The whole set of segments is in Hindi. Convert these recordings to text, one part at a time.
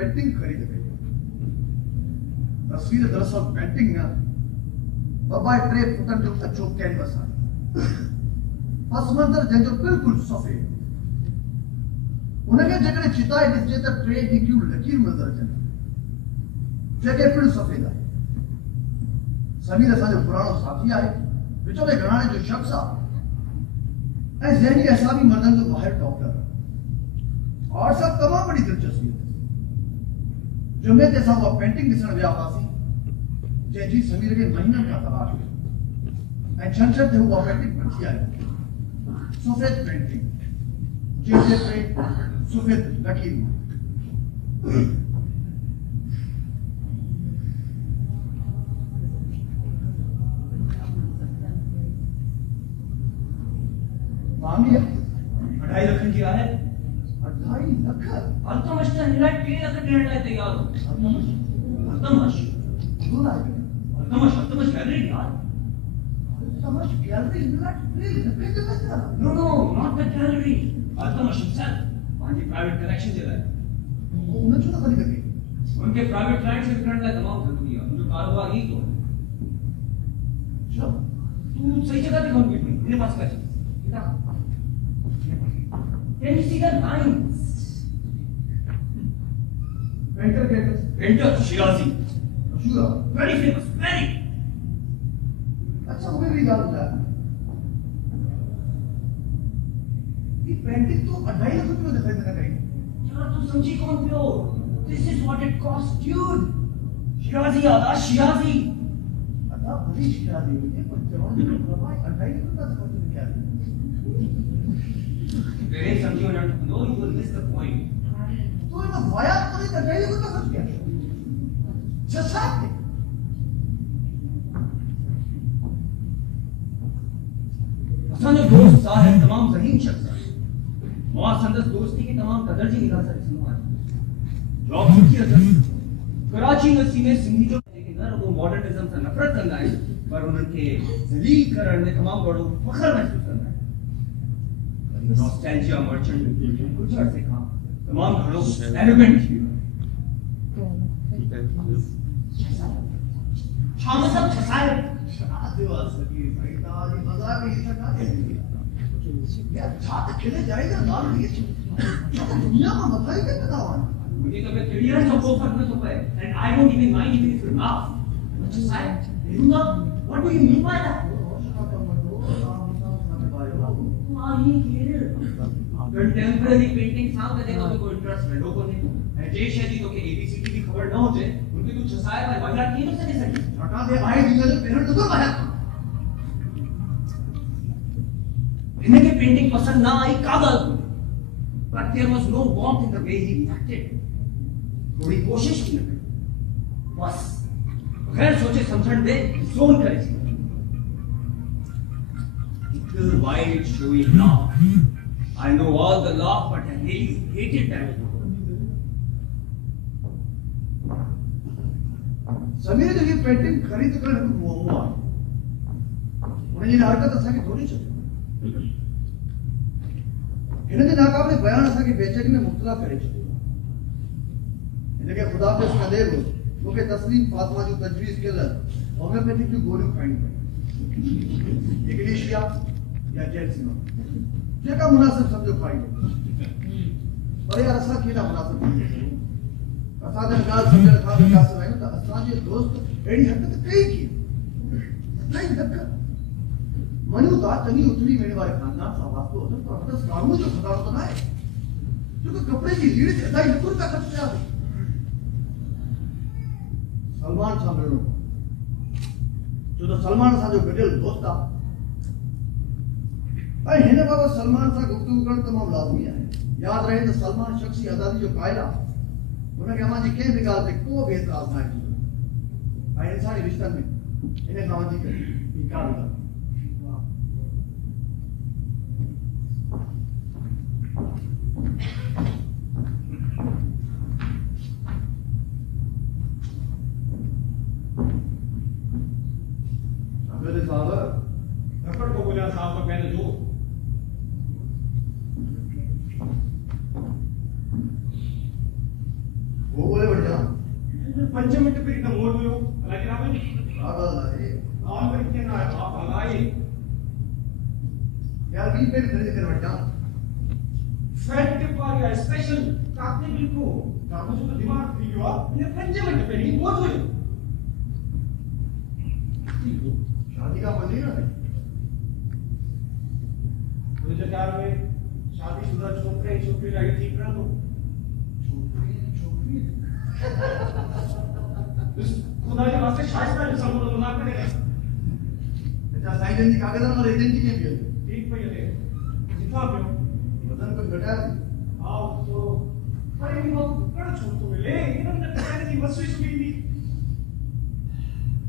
पेंटिंग खरीद गई। तस्वीर दरअसल पेंटिंग ना बाबा टे फुटन जो अचो कैनवस आहे। पस मंज़र जंहिंजो बिल्कुल सफ़ेद उनखे जेकॾहिं चिताए ॾिसिजे त टे डिघियूं लकीरूं नज़र अचनि जेके पिणु सफ़ेद आहे। समीर असांजो पुराणो साथी आहे, विच में घराणे जो शख्स आहे ऐं ज़हनी असाबी मर्दनि जो माहिर डॉक्टर आहे। और सब तमाम बड़ी दिलचस्पी है। जुमे ते असां उहा पेंटिंग ॾिसण विया हुआसीं जंहिंजी समीर खे महीननि खां तलाश हुई ऐं छंछर ते उहा पेंटिंग वठी आयो। सफ़ेद पेंटिंग जंहिंजे ते सफ़ेद लकीरूं। मांगी है 2.5 लाख की आहे। 2.5 लाख अल्तमश त हिन 3 लाख ॾियण लाइ तयार हो। अल्तमश गैलरी यार। Altamash gallery No, not the gallery. Altamash himself. मांजी प्राइवेट कलेक्शन जे लाइ। उन्हें छो न खरीद के? उनके प्राइवेट क्लाइंट्स से विकरण लाइ तमाम ज़रूरी आहे। उनजो कारोबार ई तो। चलो तू सही जगह ते कम की मेरे पास कर। कितना? Can you see the lines? Painter Shirazi. Sure. Very famous, very. अच्छा मुझे भी याद आता है। ये पेंटिंग तो 2.5 लाख रुपए में दिखाई देना कहीं। यार तू समझी कौन पे हो? This is what it cost, dude. Shirazi आला Shirazi. अदा बड़ी शिराजी हुई है पर जवान लोग 2.5 लाख रुपए का खर्च क्या है? Very समझी हो ना? No, you will miss the point. तो इन वाया तो नहीं 2.5 लाख रुपए का खर्च क्या है? जसाते असांजो दोस्त साहब तमाम ज़हीन शख्स आहे। मां संदस दोस्ती की तमाम कदर जी निगाह सां ॾिसंदो आहियां। जॉब सुठी अथसि। कराची यूनिवर्सिटी में सिंधी जो जेके न रुगो मॉडर्निज़म सां नफ़रत कंदा आहिनि पर उन्हनि खे ज़लील करण में तमामु वॾो फ़ख्रु महसूस कंदा आहिनि। नॉस्टैल्जिया मर्चेंट कुझु अर्से खां तमामु घणो एरोगेंट थी वियो। छा मतिलबु छसाए? शादी वास्ते भाई ताजी मजाक ही सका है। यार छात खेले जाएगा लाल नहीं दुनिया में बताई क्या बतावा। मुझे तो क्लियर है सब फर्क न तो पे and I don't even mind if you laugh. छसाए? You what do you mean by that? Contemporary painting सां कदे को इंटरेस्ट है लोगों ने जे शैली तो के एबीसीडी की खबर न होजे उनके तो छसाए भाई बाजार की न सके सके हटा दे भाई दिया जो पेरेंट तो बाहर इन्हें के पेंटिंग पसंद ना आई Kagal but there was no warmth in the way he reacted थोड़ी कोशिश की न बस गैर सोचे समझण दे जोन करे little white showy laugh I know all the laugh but I really hated that Sameer जो ये पेंटिंग खरीद कर हुआ उन्हें ये हरकत असा की थोड़ी चाहिए इन्हें नाकाबिल बयान असा की बेचैनी में मुब्तला करे चाहिए इनके खुदा पे इसका दे लो मुझे तस्लीम फातिमा जो तजवीज के लिए होम्योपैथिक की गोली खानी पड़ी इग्लिशिया या जेल्सिनो जेका मुनासिब समझो खाई पर यार असा केड़ा मुनासिब नहीं असा जन गाल समझण खां विकास आहियूं त असांजे दोस्त अहिड़ी हरकत कई की नहीं धक्का मनु था चंगी उथड़ी मेरे वाले खानदान सां वास्तो हुजनि पर हदस कानून जो खदानो तो ना आहे जो कि कपड़े की लीड़ ते अदाई न का खर्च कया सलमान सां मिलणो जो तो सलमान असांजो गडियल दोस्त आहे ऐं हिन बाबति सलमान सां गुफ्तगू करणु तमामु लाज़मी आहे यादि रहे त सलमान शख्सी आज़ादी जो क़ाइल आहे उनके हमारी कंहिं बि ॻाल्हि ते को बि एतिराज़ न आहे ऐं इंसानी रिश्तनि में इन खां वधीक ॿी का बि ॻाल्हि साहब को बोला साहब का पहले जो वो पंच मिनट पहिरीं त मोड़ हुयो अलाए किथां वञी पागल आहे ऑन में कीअं न आहे आप हलाए यार 20 मिनट खरीद कर वठा फैट टिप वाली आहे स्पेशल काकने लिखो का मुझे तो दिमाग थी वियो आहे इन 5 मिनट पहिरीं मोड़ हुयो शादी का बोली ना मुझे ख्याल में शादीशुदा छोकरे छोकरी लागे ठीक रहंदो छोकरी खुदा के वास्ते शाइस्ता जो समूह ना करेगा अच्छा साइड जी कागजां और एजेंट के भी ठीक पे ले जितना पियो वजन को घटा दी आओ तो पर ये वो कड़ा छोड़ तो ले इन्होंने कहने की मसवी सुनी थी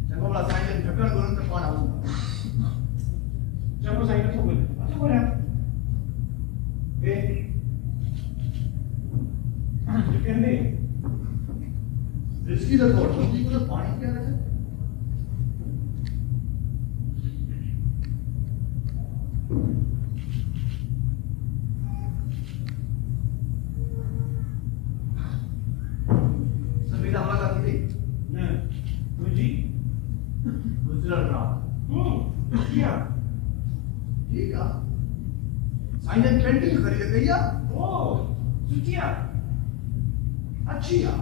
जब वाला साइड ढक्कन गोरन पे कौन आऊंगा जब वो साइड तो बोले अच्छा बोले ए जो कहने रिस्की रिपोर्ट तुमको तो पानी क्या है समीर हमला का थी न मुझी गुजरल रहा क्या ठीक है साइड पेंटिंग खरीद गई ओ सुचिया अच्छी है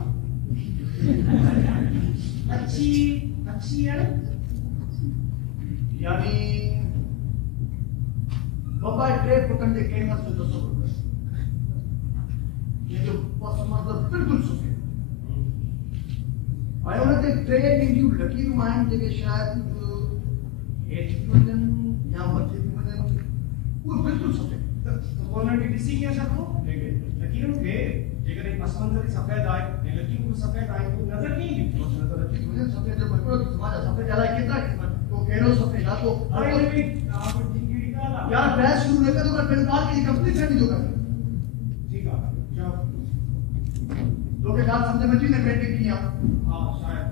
अच्छी अच्छी है यानी बाबा ट्रेप पकड़ के कैनवास में 200 रुपए ये जो बस मतलब बिल्कुल सुखे आयो ना ते train in you lucky mind के शायद एट वजन या मध्य वजन वो बिल्कुल सुखे तो कौन की डिसी किया सबको लकीरों के जेकर एक असमंजर सफेद आए ने लकीर को सफेद आए तो नजर नहीं लकी वजन सफेद जो बड़ो समाज सफेद जाला कितना किस्मत तो केरो सफेद ना तो अरे नहीं आप ठीक ही निकाला यार बहस शुरू न कर तो मैं पेंटाल की कंप्लीट करनी जो कर ठीक है जाओ तो के साथ समझ में ने पेंटिंग किया हां शायद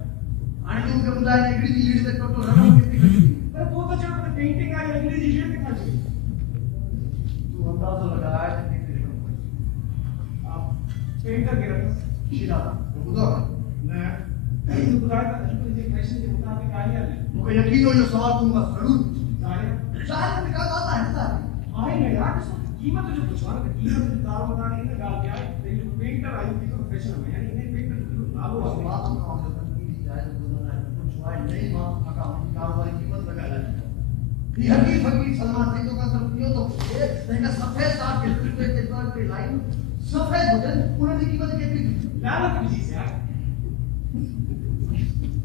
आंटी उनके बुलाए ने अंग्रेजी लीड से तो रबर कितनी करती पर वो तो चलो पेंटिंग आई अंग्रेजी लीड के खाली तू अंदाजा लगाया कि कितनी रकम आप पेंटर के रखो शीला तो बुदा मैं तो बुधाया था जो क्वेश्चन के मुताबिक आई है मुझे यकीन हो जो सवाल दूंगा जरूर जाने शायद निकाल आता है ना आए ना यार कीमत जो पूछवाना था कीमत जो दाव बताने इन गाल क्या है लेकिन पेंटर आई की प्रोफेशन में यानी इन्हें पेंटर नालो वो बात हम काम से की जाए तो बोलना है कुछ वाई नहीं मां का कारोबार कीमत लगा है ये हकीक फकीर सलमान सिंह का सर पियो तो ये देखा सफेद साथ के फिल्टर के बाद पे लाइन सफेद भोजन उन्होंने कीमत कितनी लाला की चीज है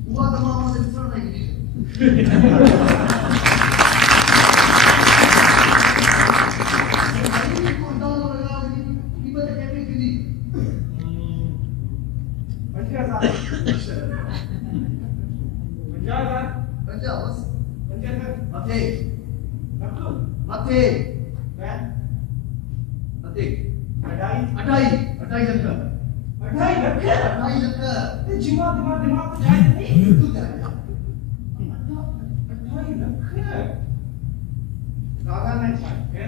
हुआ तमाम से विसरण नहीं की दिमाग को जाए नहीं तू जाएगा दादा नहीं चाहिए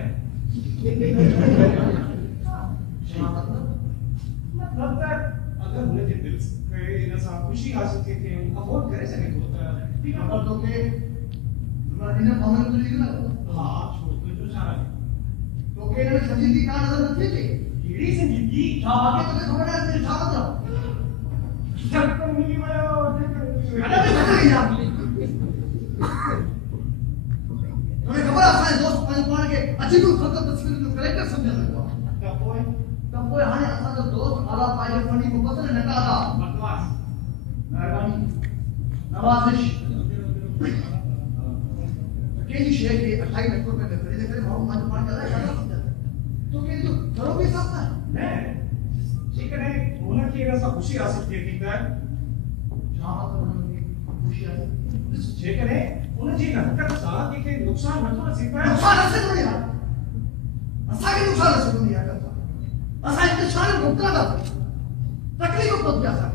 मतलब अगर उन्हें जो दिल पे ऐसा खुशी हासिल की थी अफोर्ड करे सके तो ठीक है मतलब तो के तुम्हारी ने फॉर्मल तो लिखना हाँ छोड़ तो जो सारा तो के ने संजीदगी का नजर रखी थी कीड़ी से जिंदगी हां आगे तो खबर है तेरे छाप दो जब तक मिली मैं और अरे नहीं यार तुम्हें खबर है दोस्त पढ़ के अच्छी को खत्म तस्वीर जो करेक्टर समझ लगो तब कोई हाने असा जो दोस्त आला पाए फणी को पता न काला बकवास मेहरबानी नवाजिश केजी शेयर के 28 लाख रुपए में खरीदे करे भाव मान मान चला है तो के जो करो भी सकता है नहीं ठीक है उन्हें की ऐसा खुशी हासिल की थी क्या शाम को खुशी है ठीक है उन्हें जी हरकत सा कि नुकसान न तो सीखा नुकसान से नहीं यार असा के नुकसान से नहीं यार करता असा इंसान को भुगतना था तकलीफ को क्या सा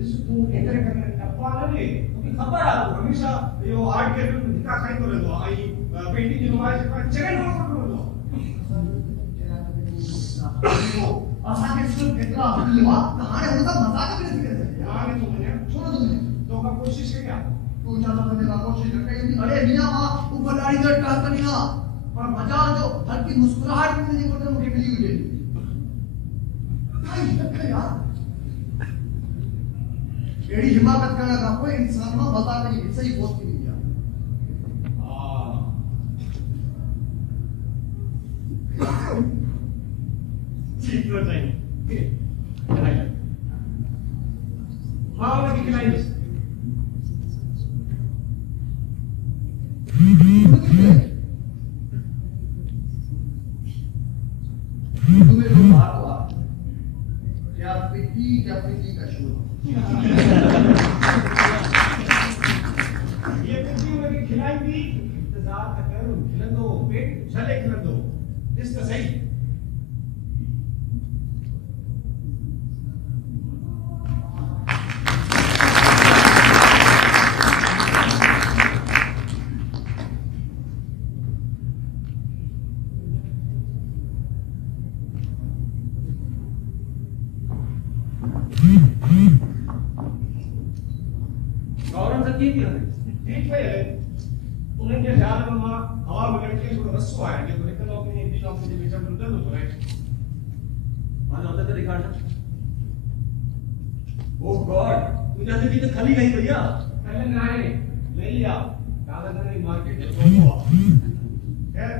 इसको एंटर करने डब्बा लगे क्योंकि खबर आ हमेशा यो आर्ट गैलरी में दिखा खाई तो रहतो आई पेंटिंग जो हमारे जगह आपली वा कहाणी होता मजाक भी नहीं करते यार ये तो मैंने छोड़ो तुमने तो का कोशिश किया तू ज्यादा करने का कोशिश करते हैं अरे मियां मां ऊपर दाढ़ी कर कहता नहीं हां पर मजा जो हल्की मुस्कुराहट में नहीं बोलते मुझे मिली हुई है भाई लगता यार एडी हिमाकत करने का कोई इंसान ना बता नहीं सही पोस्ट की दिया ठीक हो जाएंगे हाँ लगी खिलाई तुम्हें जो बात हुआ क्या पिटी का शुरू ये पिटी लगी खिलाई भी इंतजार का करो खिलन दो पेट चले खिलन दो इसका सही ठीक है उन्हें क्या ख्याल है मामा हवा में लड़के थोड़ा रस्सो आया कि तो निकल अपने एक दिन आपसे बीच में दर्द हो रहा है मान होता था रिकॉर्ड ओह गॉड तू जैसे भी तो खाली नहीं भैया पहले ना आए ले लिया दादा ने मार्केट में हुआ है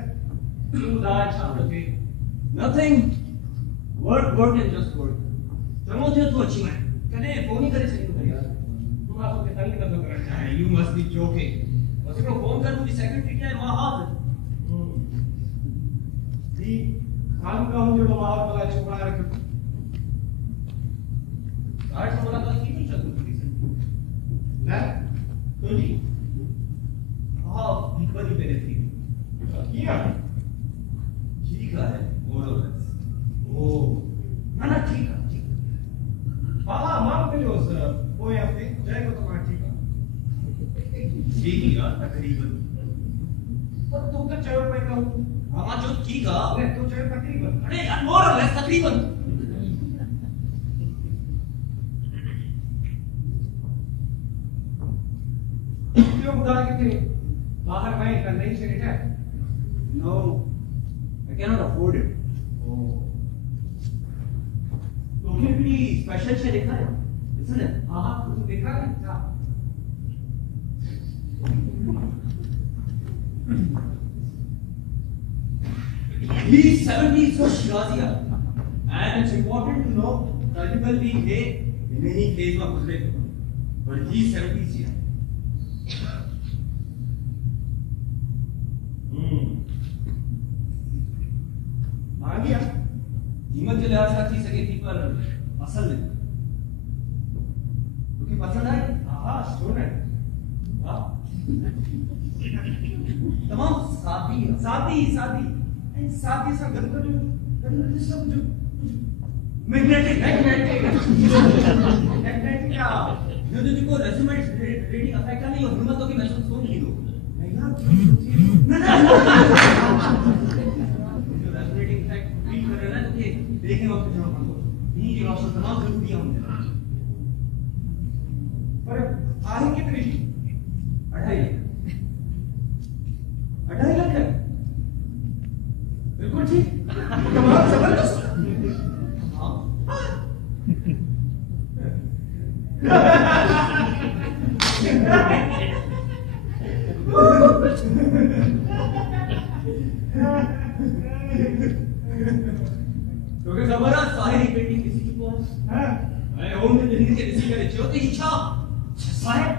तू दादा छाप रखे nothing work and just work चलो जो तू अच्छी मैं कने फोन ही करे सही तो भैया तू आप के तल्ली का तो करना है यू मस्ट बी जोकिंग बस को फोन कर मुझे सेक्रेटरी क्या है वहां हाथ दी खान का हूं जो बाहर वाला छोकरा रख गार्ड से मुलाकात की नहीं चलती से ना तो जी हां एक बार ही मेरे थी किया ठीक है मोरलेस ओ ना ठीक है हां मां के जो वो हफ्ते जय को तो ठीक है ठीक ही यार तकरीबन पर तू तो 4 रुपए का हूं हां जो ठीक है अरे तू 4 तकरीबन अरे यार मोरलेस तकरीबन क्यों उधार कितने बाहर मैं कर नहीं से है no I can not afford it तो फिर भी स्पेशल शे देखा है इसने हां तू देखा है क्या He's 70s for Shirazia. And it's important to know Rajibal being है नहीं केस में गुजरे but he's 70s here. आ गया कीमत के लिहाज से अच्छी सके थी पर असल में क्योंकि पसंद है हां सुन है हाँ तमाम शादी साथी सा घर का जो सब जो मैग्नेटिक क्या जो को रेजोनेंस रेडिंग अफेक्ट नहीं हो हिम्मत हो कि मैं सुन नहीं दो नहीं ना जो रेजोनेटिंग इफेक्ट फील कर रहे हैं ना तो ये देखें वक्त जो अपन को नहीं जो ऑप्शन तमाम जरूरी है हमने पर आगे कितनी 2.5 लाख है बिल्कुल ठीक कमाल जबरदस्त क्योंकि खबर है सारी पेंटिंग किसी की को है मैं होम में जिंदगी के किसी का चाहते इच्छा साहब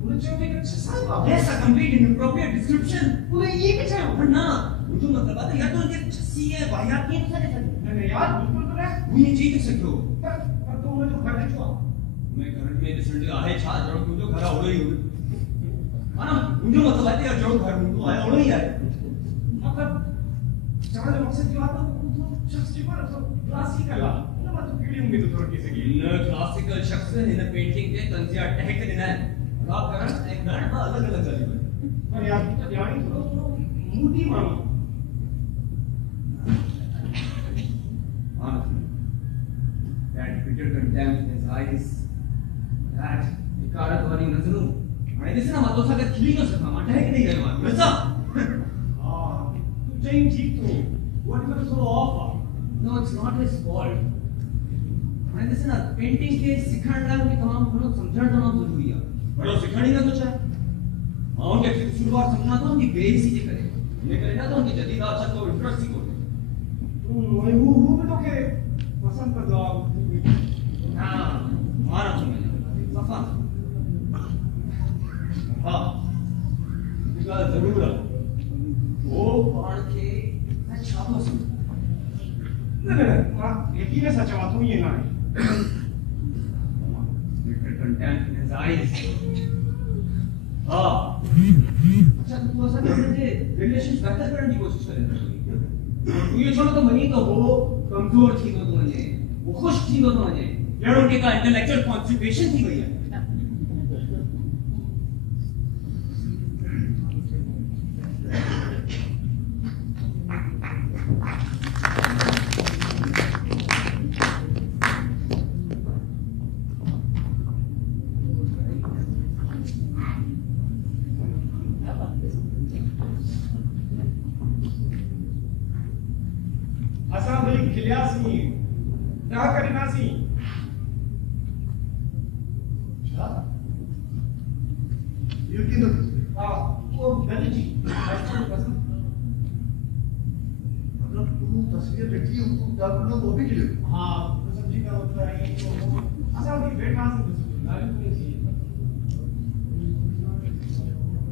पूरे चौथे का छसा Yes, a complete inappropriate description. पूरे ये क्या है वरना मुझे मतलब आता या तो इनके छस्सी है वाहियात नहीं सारे सारे नहीं यार बिल्कुल तो है वो ये चीज सकते हो पर तुम मुझे घर में छुआ मैं घर में रिसेंटली आहे छा जरो क्यों जो घर हो रही हो माना मुझे मतलब आते यार जो घर में तो आया हो रही है मतलब जहाँ जो मकसद की बात हो तो शख्स की बात तो क्लासिकल है ना मतलब कीड़ी उम्मीद तो थोड़ी सी की इन क्लासिकल शख्स ने इन पेंटिंग के तंजिया टहक देना है आप करना एक ब्रांड का अलग अलग चली पर यार तो यानी थोड़ा मूडी मानो हां bitter contempt in his eyes. That इकारत वाली नजरों मैंने दिसे ना मातो सागर खिली जो सका माटे है कि नहीं गए मार मिर्जा तू चेंज ठीक तो what was so off no it's not his fault मैंने दिसे ना पेंटिंग के सिखाने के तमाम गुणों समझना तमाम जरूरी है बड़ो सिखानी ना तो चाहे हाँ उनके फिर शुरुआत समझना तो उनकी बेइज्जती करे ये करे ना तो उनकी जदीद अच्छा तो इंटरेस्ट ही को वो भी तो के पसंद कर दो हाँ मारा तुम्हें सफा हाँ इसका जरूर है वो पढ़ के अच्छा तो समझ नहीं यकीन है सच बात हुई है ना bitter contempt in his eyes हाँ अच्छा तू ऐसा कैसे रिलेशंस बेहतर करने की कोशिश करे तू ये छोड़ो तो मनी तो वो कमजोर थी तो मुझे वो खुश थी तो मुझे लड़के का इंटेलेक्चुअल कॉन्स्टिपेशन थी गई है असा भाई खिलियासी क्या करना सी यकीन हां वो गलती जी मतलब तू तस्वीर देखी तू डालना वो भी खिले हां तो समझी का होता है ये तो असा भाई बैठा से गाली नहीं सी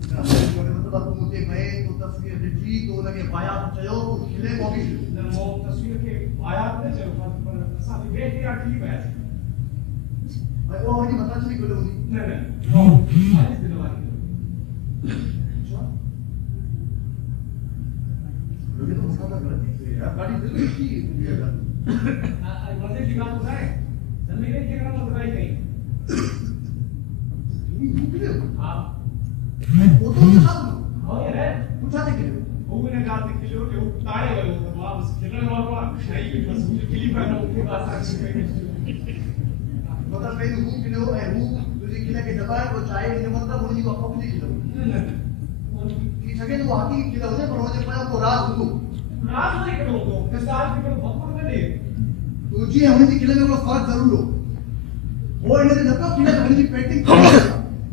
मतलब तू मुझे मैं तो तस्वीर देखी तो लगे पाया तो चलो तो खिले वो भी खिले वो तस्वीर के आयात ने चलो पर असा भी बैठ के ठीक है भाई वो मुझे पता चली बोले मुझे नहीं वो आज दिलवानी अच्छा ये तो मसाला गलत है यार गाड़ी दिल की दुनिया का मजे की बात है जमीन के काम बताई गई ये खिले हां वो तो साथ हो ये है पूछा थे खिले होने जाते किलो के ताड़े वाले तो वापस खिलने वाला नहीं भी बस मुझे खिली पर उसके पास आके मतलब मैं हूं खिलो है हूं तुझे खिला के दबाए वो चाहे नहीं मतलब मुझे को अपनी खिलो कि सके तो आकी खिला होने पर मुझे पता को रात दू रात नहीं करो तो किसान के बकवास में दे तुझे हमें खिले में को फर्क जरूर हो वो इन्हें लगता खिला हमें पेंटिंग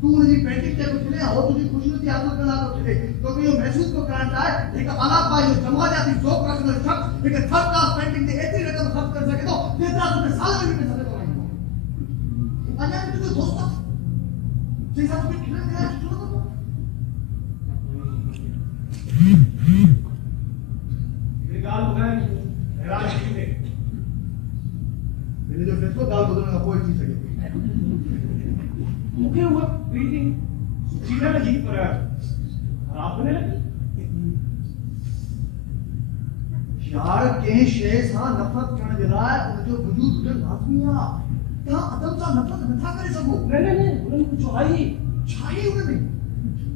तू मुझे पेंटिंग के खिले हो तुझे खुशी होती आदत कला को खिले तो ये महसूस को करना है एक अलाप पाई जमा जाती 100% शख्स एक थर्ड क्लास पेंटिंग दे इतनी रकम खर्च कर सके तो 10,000 रुपए साल में भी सके तो अजा तुझे दोस्त जैसा तुम्हें खिला दिया छोड़ दो ये गाल बनाए हैरान नहीं थे मैंने जो फेसबुक गाल बदलने का कोई चीज सके मुझे हुआ रीडिंग सीधा लगी पर आपने यार के शेष हां नफरत करने दे रहा है और जो वजूद उधर लाजमी है क्या अदम सा नफरत न था करे सबको नहीं उन्होंने कुछ चाहिए उन्हें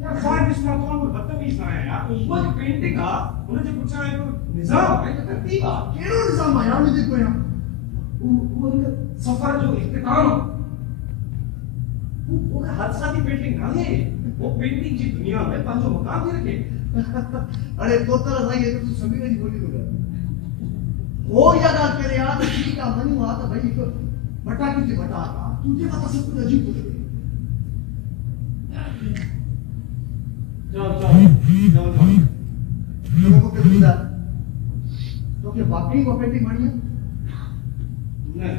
यार साइड इसमें तो हम बदतमीज ना है यार वो जो पेंटिंग का उन्होंने जो पूछा है तो निजाम है तो तरतीब है केरो निजाम है यार मुझे कोई ना वो सफर जो इख्तिताम वो हादसा की पेंटिंग ना है वो पेंटिंग की दुनिया में पांचों मकाम भी रखे अरे तो तरह सही है तो तू सभी नहीं बोली होगा हो या ना करे यार ठीक का मन हुआ तो भाई को बटा की बटा का तुझे पता सब कुछ अजीब हो गया जाओ लोगों को क्या बुझा तो क्या बाकी को पेंटिंग बनी है नहीं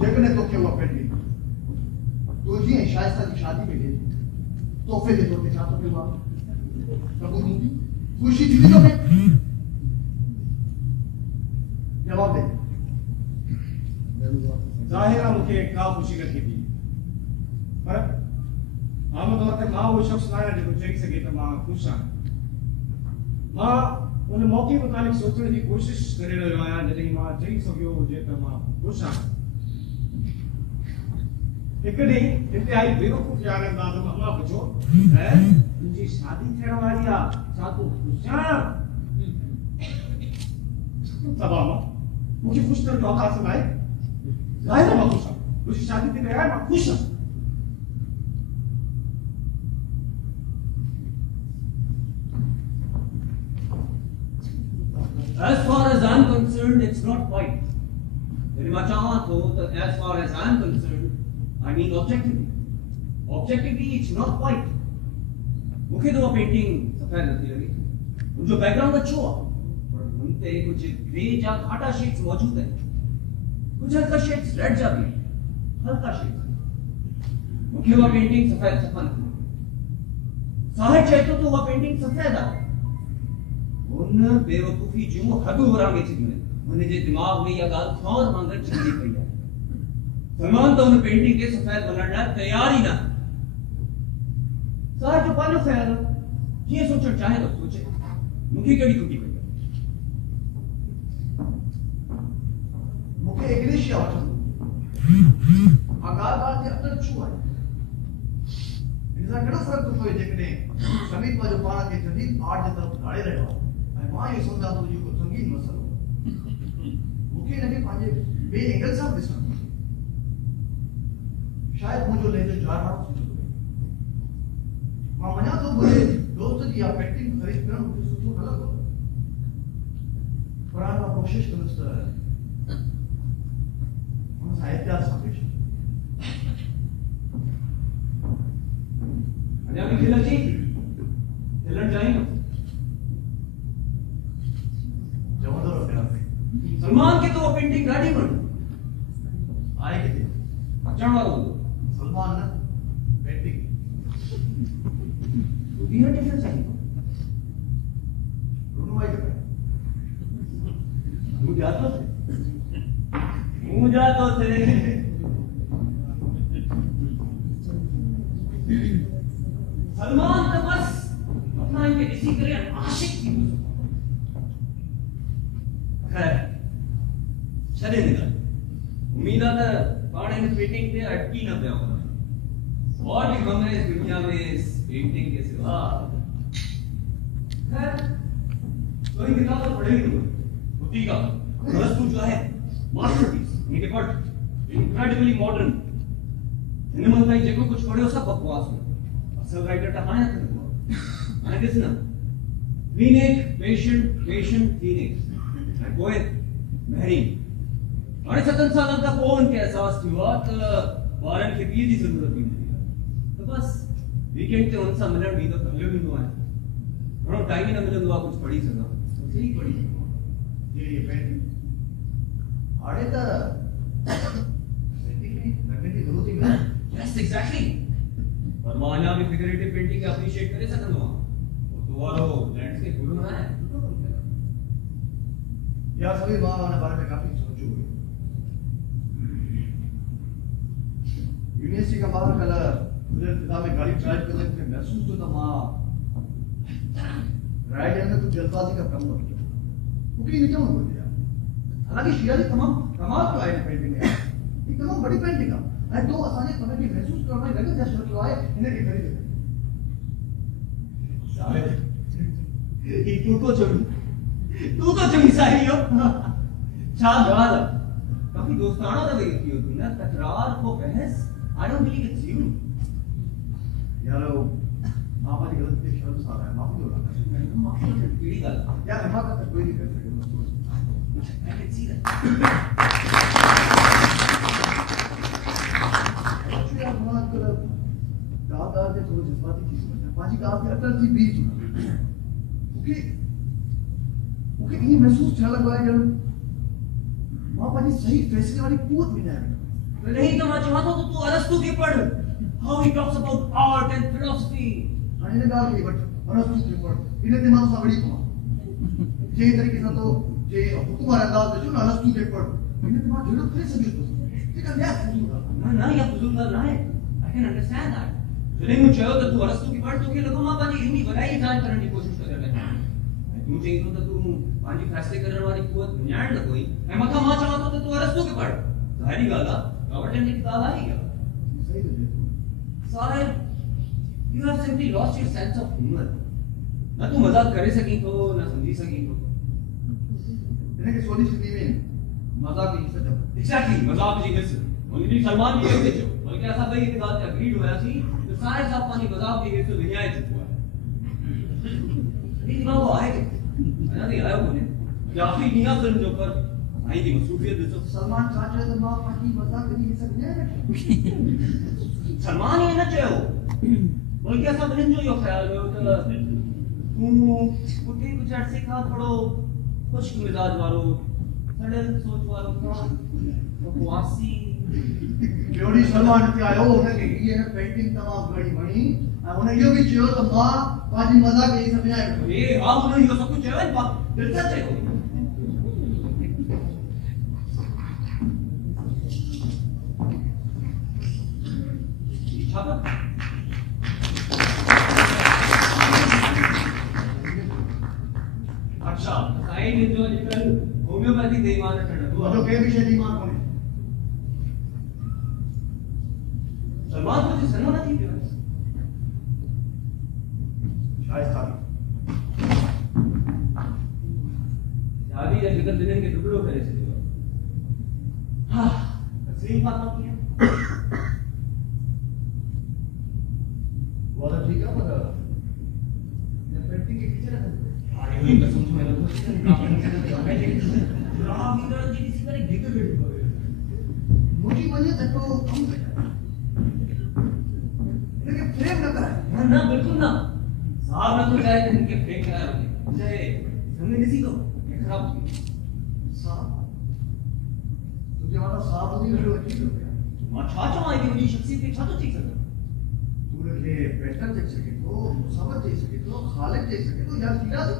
जगने तो क्या हुआ पेंटिंग तो जी शायस्ता की शादी में गए तोहफे दे दो के साथ तो हुआ कबूल होगी खुशी थी तो जवाब दे जाहिर मुझे का खुशी लगी थी पर आमतौर पे मां वो शख्स ना है जो चई सके तो मां खुश है मां उन मौके मुताबिक सोचने की कोशिश करे रहियो आहियां जॾहिं मां चई सघियो हुजे त मां खुश आहियां हिकु ॾींहुं इंतिहाई बेवकूफ़ यार अंदाज़ में अम्मा पुछो है तुंहिंजी शादी थियण वारी आहे छा तूं ख़ुशि आहीं सभा मां मूंखे ख़ुशि करण जो औकात न आहे ज़ाहिर आहे मां ख़ुशि आहियां मुंहिंजी शादी थी वई आहे मां ख़ुशि आहियां As far as I'm concerned, it's not white. As far as I'm concerned, I mean objectively. Objectively, it's not white. मुझे तो वो पेंटिंग सफेद लगती लगी जो बैकग्राउंड अच्छा हुआ पर उनपे कुछ ग्रे या घाटा शेड्स मौजूद है कुछ हल्का शेड्स रेड जा भी हल्का शेड मुझे वो पेंटिंग सफेद सफेद साहिब चाहते तो वो पेंटिंग सफेद है उन बेवकूफी जो हदू वरांगे चिकने उन्हें जे दिमाग में या गाल खौर मांगर चिकनी पई है सलमान तो उन पेंटिंग के सफेद बनना तैयार ही ना साहिब जो पालो ख्याल ये सोचना चाहे तो सोचे मुझे कड़ी खुटी पई मुझे इंग्लिश या आगार बात के अंदर छू है इनसा कड़ा फर्क तो कोई देखने समीप में जो पाना के जदीद आर्ट की तरफ गाड़े रहे हो मां ये समझा तो जो संगीत मसलो मुझे लगे पांजे बे एंगल सां ॾिसण शायद मुझे ले जो जा रहा हूं मां मना तो बोले दोस्त जी आप पेंटिंग खरीद कर मुझे सुठो न लॻो पर मां कोशिश कंदुसि त हुन सां एहतियात सां पेश अञा बि खिल अची खिलण चाहियो सलमान के तो वो पेंटिंग गाड़ी बन आए के थे अचण वारो सलमान न पेंटिंग तू बिना डिफरेंस आई दोनों आए के तू जातो थे सलमान तो बस अपना इनके किसी करे आशिक थी खैर चले निकल उम्मीद है पाने में पेंटिंग पे अटकी न पे होगा और भी गम है इस दुनिया में इस पेंटिंग के सिवा खैर कोई किताब तो पढ़ेगी तुम उठी का वस्तु जो है मास्टरपीस इनके पढ़ इनक्रेडिबली मॉडर्न इनमें भाई जेको कुछ पढ़े सब बकवास है असल राइटर का हां है आई दिस ना Phoenix, patient Phoenix. Poet Mehreen और सतन सालन का पोन के एहसास हुआ तो वारन के पीर की जरूरत भी नहीं तो बस वीकेंड के उनसा मिलन भी तो कल भी हुआ है थोड़ा टाइम ही ना मिले हुआ कुछ पढ़ी सका सही पढ़ी ये पेंटिंग आड़े तो पेंटिंग रखने की जरूरत ही नहीं यस एग्जैक्टली पर माना भी फिगरेटिव पेंटिंग के अप्रिशिएट करे सकन हुआ तो वालो लैंडस्केप गुड ना है यार सभी माँ वाले बारे में काफी सोचू हुई यूनिवर्सिटी का बाहर कल मुझे पिता में गाड़ी ड्राइव करने में महसूस तो था माँ राइड में कुछ जल्दबाजी का कम हो गया क्योंकि ये क्यों हो गया हालांकि शियाली तमाम कमाल तो आए पेंटिंग में ये तमाम बड़ी पेंटिंग है अरे तो आसानी समय की महसूस करना लगे जैसे तो आए इन्हें की खरीद साहब ये तू तो चली साही हो छा गाल काफी दोस्ताना रवैया कियो तुमने तकरार को बहस I don't believe it's you यार माँ वाली गलती से शर्म सा रहा है माफी दो माफी पीड़ी गाल यार हिम्मत का कोई नहीं कर सकता I can see that actually यार हमारा कर दादा ने थोड़ी जज्बाती चीज समझा पाजी का आपके अटल जी बीच ओके ओके ये महसूस चल रहा है यार मां पाजी सही फैसले वाली कुवत में है तो नहीं तो मैं चाहता हूं तो तू अरस्तु की पढ़ how he talks about art and philosophy मैंने ने कहा कि बट अरस्तु की पढ़ इन्हें दिमाग सा बड़ी को जे तरीके से तो जे हुकुम अंदाज जो ना अरस्तु के पढ़ इन्हें दिमाग जरूरत नहीं सभी को ठीक है यार ना या फजूल करना है आई कैन अंडरस्टैंड दैट जने मुझे चाहो तो तू अरस्तु की पढ़ तो के लोगों मां पाजी इतनी बड़ाई जान करने की कोशिश कर रहा है तू चाहिए तो तू पाजी फैसले करने वाली कुवत न्याण न कोई मैं मथा मां चाहता तो तू अरस्तु के पढ़ जाहिर गाल है रॉबर्ट ने किताब आई क्या सही है साहब you have simply lost your sense of humour ना तू मजाक करे सकी तो ना समझी सकी तो यानी कि सोनी सिंधी में मज़ाक की हिस्सा जब एग्जैक्टली मजाक जी हिस्से उन्हें भी सलमान भी एक जो बल्कि ऐसा भाई की बात एग्रीड होया सी तो सारे साहब पानी मजाक की हिस्से दुनिया है चुका है लेकिन वो आए ना नहीं आया उन्हें या फिर निया फिल्म जो पर आई थी मसरूफियत जो सलमान चाचा तो मां पानी मज़ाक की हिस्सा नहीं है सलमान ये ना चाहो बल्कि ऐसा बने जो यो ख्याल में तो तू कुछ कुछ अर्से का थोड़ो खुश मिजाज वालो सड़ल सोच वालो थोड़ा वासी जोड़ी सलमान के आयो उन्हें कि ये पेंटिंग तमाम घणी बणी उन्हें यो भी चयो तो मां पानी मज़ाक की हिस्सा नहीं है ए हां उन्हें यो सब कुछ है दिलचस्प है छापा अच्छा साइड जो निकल होम्योपैथिक बेईमान है वो जो के विषय ईमान कोने सलमान को जो सनम थी शायद था शादी या जिगर दिन के टुकड़ों करे से हां तस्लीम फातिमा की है वो तो ठीक है पर ये पेंटिंग के पीछे रहता है अरे वही कसम से मैंने तो राम इंद्र जी किसी तरह गिग गिग करे मुझे बनिए तो कम से लेकिन फ्रेम न कराए ना बिल्कुल ना साहब ना तो चाहे इनके फेंक कराए होते चाहे हमने किसी को ये खराब साहब तुझे वाला साहब नहीं रहे हो ठीक हो गया मां चाचा आई की मुझे शख्सियत के छातो ठीक सकता तूने ले बेहतर देख सके तो मुसावत देख सके तो खालिद देख सके तो यार सीधा दे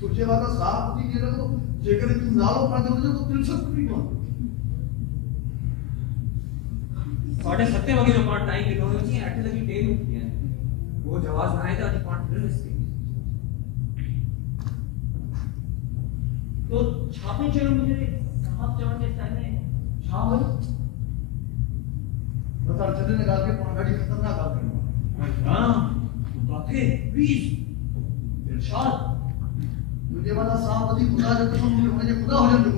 तुझे वाला साहब नहीं दे रहा तो जेकर तू नालो पा दे तो दिल से पूरी कौन साढ़े सत्ते वगे जो पार्ट टाइम लिखो होती है एक्ट लगी टेल होती है वो जवाब ना आए तो आज पार्ट फिल्म इसके तो छापे चलो मुझे साहब चढ़ के टाइम में छाप हो बता चलने ने गाल के पौन गाड़ी खतरनाक गाल करना हां बापे प्लीज इरशाद तुझे वाला साहब अभी खुदा जब तुम मुझे खुदा हो जाए तो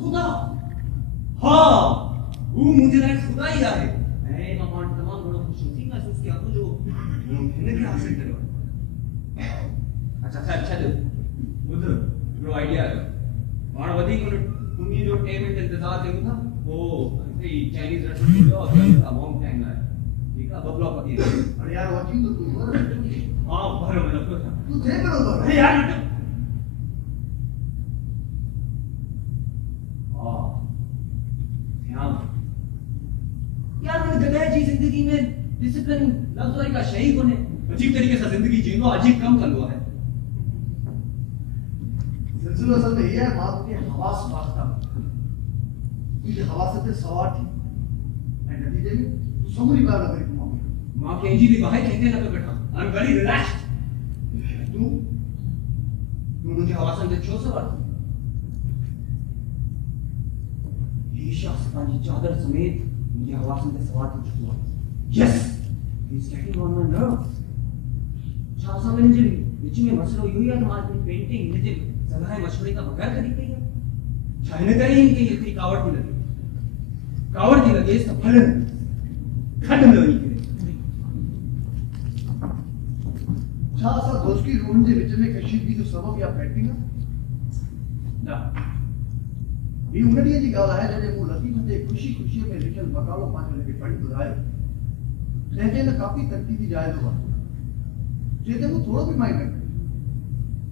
खुदा हां वो मुझे ना खुदा ही है मैं भगवान तमाम बड़ो खुशी महसूस किया तो जो मैंने क्या हासिल करो अच्छा दो उधर ब्रो आइडिया है और वधी को तुम ये जो पेमेंट इंतजार देंगे था वो चाइनीज रेस्टोरेंट जो था मॉन्ग टाइम है ठीक है बबला पकी अरे यार वाचिंग तो तू बर हां भरो मैं लगता था तू थे बरोबर अरे यार हां ध्यान यार मैंने जगह जी जिंदगी में डिसिप्लिन लग्जरी का शही कोने अजीब तरीके से जिंदगी जीनो अजीब कम कर लो है सिलसिला असल में ये है बात के हवास वास्ता ये हवास से सवार थी मैं नतीजे में तू समझ नहीं पा रहा मेरी मां के जी भी बाहर कहते ना पे बैठा आई एम वेरी रिलैक्स्ड तू मुझे हवासन से छो सवार ये शख्स पानी चादर समेत मुझे हवासन से सवार हो चुका है yes he is getting on my nerves छासा में मुझे बीच में मसलो यूं या तुम्हारी पेंटिंग मुझे सलाह मशवरे का बगैर करी गई है चाहने करी इनके ये थी कावड़ की लगे इस फल खंड में नहीं करे छासा दोस्ती रूम के विच में कशीदगी जो सबब या पेंटिंग ना ये उंगली जी गाल है जडे मु लतीफ ते खुशी में लिखल मकालो पांच लगे पढ़ी बुधायो जंहिंजे न काफ़ी तरतीबी जाए तो जेते मु थोड़ो भी माइंड न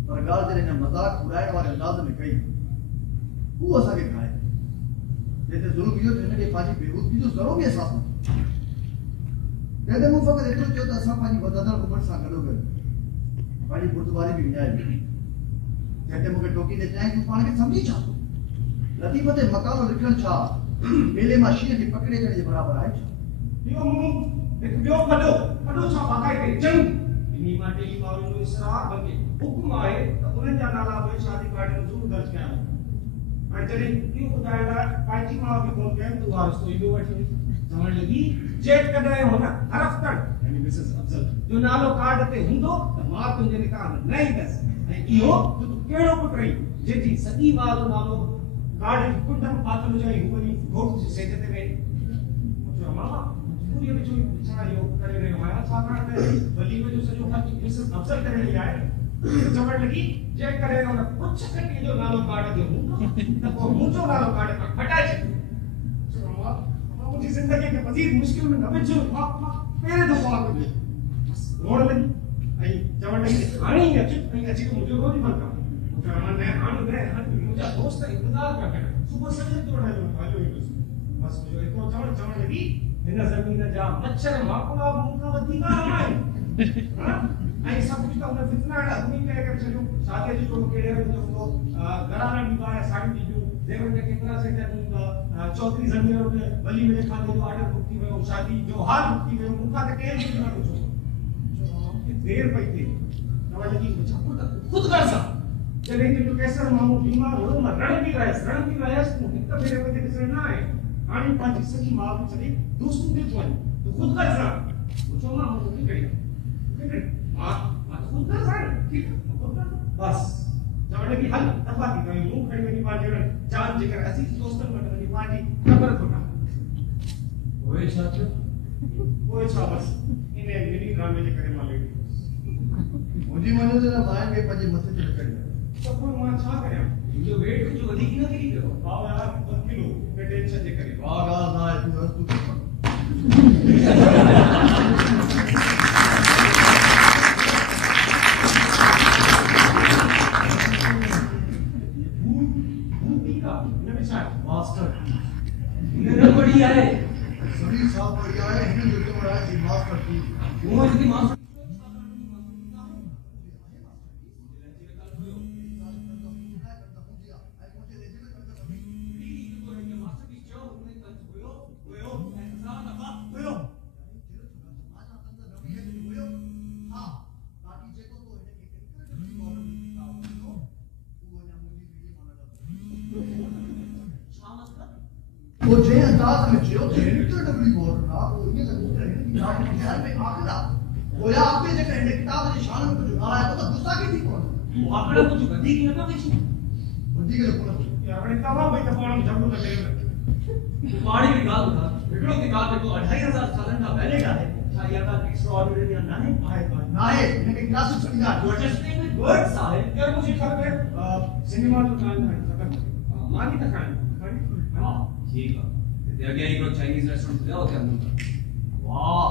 पर गाल जडे न मजाक उड़ाइण वाले अंदाज में कई हू असा के खाए जेते ज़ुल्म इहो थिए के पांजी बेहूदगी जो ज़रो भी एहसास न जेते मु फ़कत एतिरो चयो त असां पंहिंजी वधंदड़ उमिरि सां गॾोगॾु पंहिंजी बुर्दबारी बि विञाए जेते मूंखे टोकी ते चयाईं तूं पाण खे सम्झी छा थो लतीफ़ ते मकालो लिखण छा मेले मां शींहं खे पकड़े करे जे बराबर आहे छा इहो मूं हिकु ॿियो वॾो छा बाक़ाइदे जंग इन्ही मां टेली माण्हुनि जो इसरार बल्कि हुकुम आहे त उन्हनि जा नाला बि शादी कार्ड में ज़रूरु दर्ज कया ऐं जॾहिं इहो ॿुधाइण लाइ पंहिंजी माउ खे फ़ोन कयमि त उहा रस्तो ईंदो वठी चवण लॻी जेट कॾहिं हुन हरफ़्तड़ यानी मिसेस अफ़ज़ल जो नालो कार्ड ते हूंदो त मां तुंहिंजे निकाह में न ईंदसि ऐं इहो केड़ो पुट रही जेती सदी वालो नालो गाड़ी कुंडम पातल जो हुनी घोट से सेते में जो मामा पूरी में जो बेचारा यो करे रहे हमारा छात्रा ने बली में जो सजो खाती इस अफसर करे ले आए जमड़ लगी जे करे ना कुछ करके जो नालो काट दे हूं तो मुझो नालो काट कर हटाए जो मामा मुझे जिंदगी के मजीद मुश्किल में न बेचो मेरे तो बात है रोड में आई जमड़ लगी आनी है चिप अच्छी तो मुझे रोज बनता मुझे दोस्त इंतजार कर रहे हैं सुबह से तोड़ा जो आलो बस मुझे इतना चमड़ लगी इन जमीन जा मच्छर माकुला मुंका वधिका हमारे हां आई सब कुछ तो उन्हें फितना आदमी के कर चलो साथे जी को केड़े में जो घराना निभाया साड़ी जो देवर के कितना से चौथी जमीन और बली में खा दे जो आर्डर मुक्ति में शादी जो हाल मुक्ति में मुंका तक के नहीं मानो जो देर पई थी नवा लगी खुद कर सा चले कि कैसा मामू बीमार हो ना रण की रायस तो इतना मेरे को किसी ना है आनी पांच सकी मां चली दोस्तों के जोन तो खुद कर सा पूछो मां वो नहीं करेगा हां खुद कर सा ठीक है खुद कर बस जब लगी हल दफा की कहीं मुंह खड़ी मेरी पार्टी जान जिगर ऐसी दोस्तों में मेरी पार्टी खबर खोटा ओए छात्र बस इन्हें मेरी ड्रामे के करे माले मुझे मने तो मायन के पजे मथे ते कर तो कोई मां छा करे जो वेट जो वधी की ना करी करो आओ यार 1 किलो के टेंशन जे करे वाह गाल ना है तू तू मास्टर इन्हें बढ़िया है सभी साहब बढ़िया है हिंदू जो बड़ा है मास्टर की वो इसकी मास्टर वो जे अंदाज में जो डायरेक्टर डब्ल्यू बोल रहा वो ये लगता है कि आप बिहार में आखिरा वो या आपने जो कहने किताब की शान में कुछ आ है तो गुस्सा की थी कौन वो आकड़ा कुछ वधी की ना कुछ बुद्धि के लोग यार बड़े तवा भाई तो पानी जब तक करे पानी की गाल था बिगड़ो की गाल देखो 25,000 साल का पहले का है या का एक्स्ट्राऑर्डिनरी ना है ना है इन्हें के क्लास में समझा you are just playing with words साहब यार मुझे खबर है सिनेमा तो खाना है खबर मानी तक खाना हां ठीक है तेरा क्या एक चाइनीज रेस्टोरेंट जाओ क्या वाह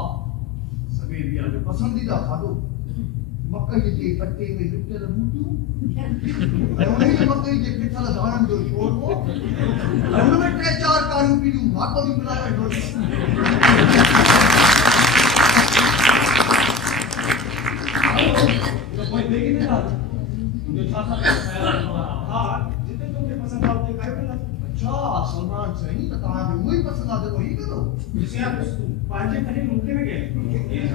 सभी भी आज पसंदीदा खादो मकई के पत्ते में लिपटे बूटू उन्हें मकई के पिठा दाणन जो छोड़ को उनमें 3-4 कारू पीलू माको भी मिलाया डोल तो कोई देख नहीं रहा जो छाता हां जितने तुमने पसंद आओ करे ना अच्छा सलमान सही बता दे वही पसंद आ दे वही करो जिसे आप पांचे खड़े मुक्के में गए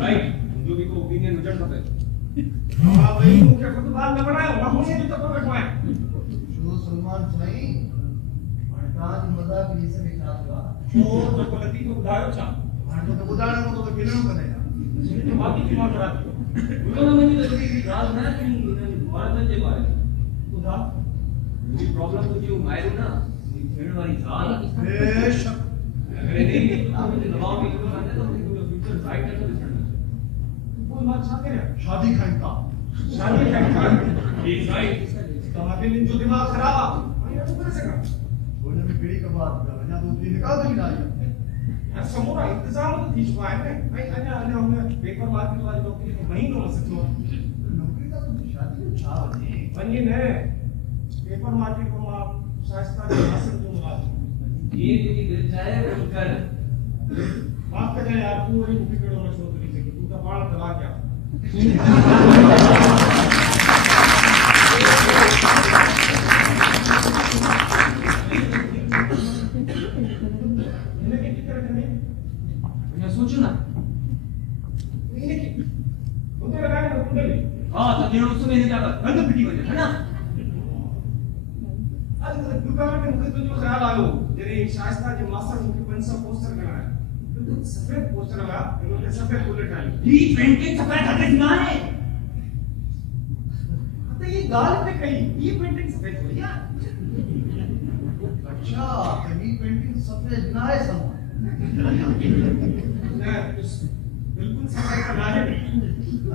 राइट जो भी को ओपिनियन उजड़ सकते हां भाई मुझे खुद बात न बनाओ ना मुझे भी तो बैठवाए जो सलमान सही आज मजा भी से निकाल दो ओ तो गलती को उठाओ चा तो उदाहरण को तो किरण करेगा तो बाकी की बात करा उन्होंने मुझे लगी कि राज है कि भारत के बारे में उदा मेरी प्रॉब्लम तो जो मायरू ना खेलने वाली जाल बेशक अगर नहीं आप मुझे दबाव में क्यों करते तो मुझे फ्यूचर ब्राइट है तो डिफरेंट कोई बात चाहते हैं शादी खाएगा शादी का इज राइट तुम्हारे लिए जो दिमाग खराब आ ये तो कर सका बोलने में पीढ़ी का बात कर ना तो दिन निकाल दे ना यार समोरा इंतजाम तो तीज पाए हैं भाई अन्य हमने पेपर मार्केट वाले लोग के महीनों में सकते हो नौकरी का तो शादी तो छा बने बनिए ने पेपर मार्केट को आप शास्त्रा के हासिल जो मुराद ये भी दिल चाहे वो कर बात कर यार पूरी मुक्की करो ना छोड़ दे तू तो बाल दबा क्या इन्हें क्या कर रहे हैं मैं सोचू ना इन्हें क्या उधर लगाए ना उधर हां तो दिन उसमें क्या कर गंद पिटी हो जाए है ना आज दुकान में मुझे तो जो ख्याल आयो तेरे शास्त्रा के मास्टर मुझे पंसा पोस्टर बनाया तो सफेद पोस्टर लगा इन्होंने सफेद बुलेट आई T20 सफेद हटे ना है तो ये गाल पे कही ये पेंटिंग सफेद हो यार। अच्छा तो ये पेंटिंग सफेद ना है सलमान। ना बिल्कुल सफेद का ना है।